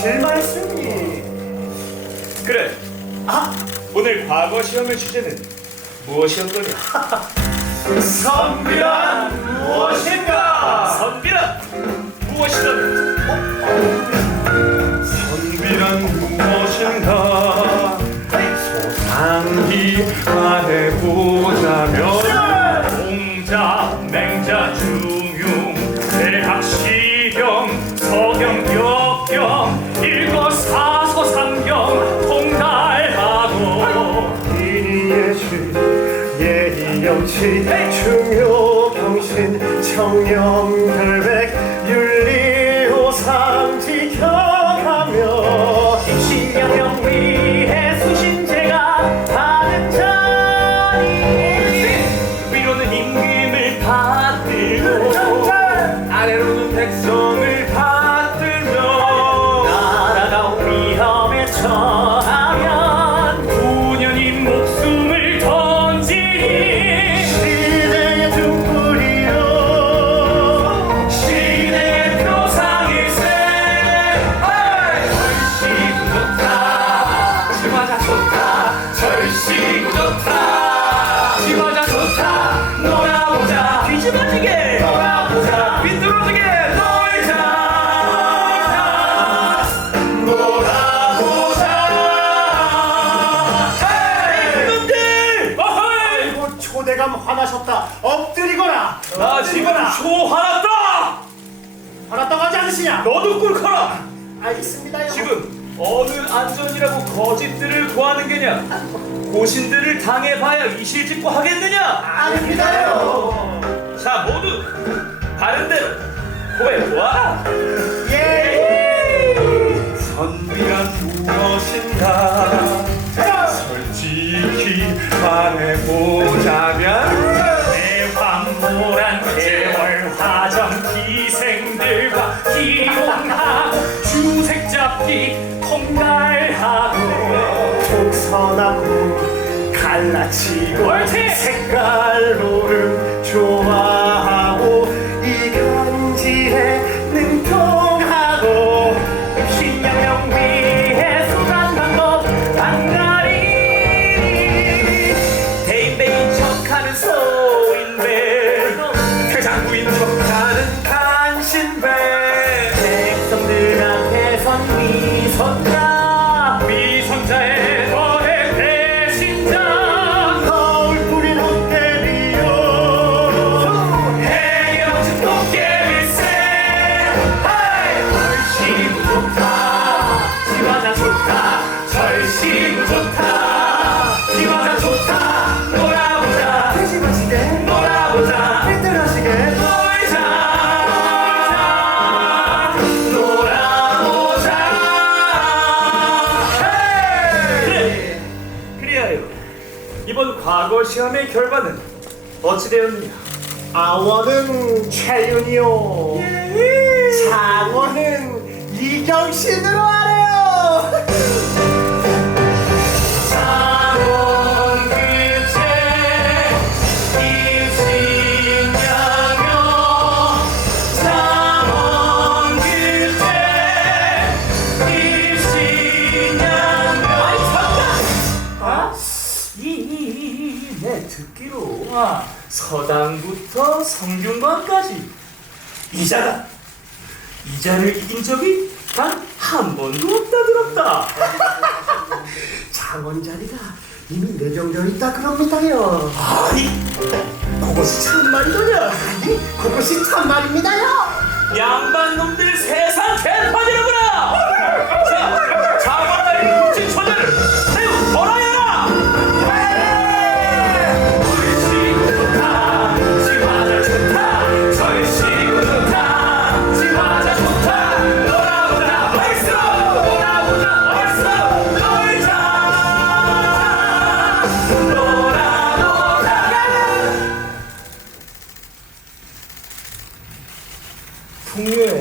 실말씀이 그래. 아 오늘 과거 시험의 주제는 무엇이었더냐? 선비란 무엇인가 선비란 예의영치 중요 경신 청렴 결백 윤리 호상 지켜가며 신령 영위의 수신제가 받은 자리 위로는 임금을 받들고 대감 화나셨다. 엎드리거라 나 지금 초 화났다! 화났다고 하지 않으시냐? 너도 꿀커라! 알겠습니다요 지금 어느 안전이라고 거짓들을 구하는 게냐? 고신들을 당해봐야 이실직고 하겠느냐? 아닙니다요 자 모두 바른 대로 고해 보아 대환모란 대월화정 기생들과 기용하고 주색 잡기 통달하고 독선하고 갈라치고 옳지! 색깔로름 과거 시험의 결과는 어찌 되었느냐? 아원은 최윤이요. 장원은 이경신으로 하래요 서당부터 성균관까지. 이자다. 이자를 이긴 적이 단 한 번도 없다 들었다. 장원 자리가 이미 내정되어 있다 그럽니다요. 아니 그것이 참 말이더냐? 아니 그것이 참 말입니다요. 양반 놈들 세상 개판이로구나 풍류에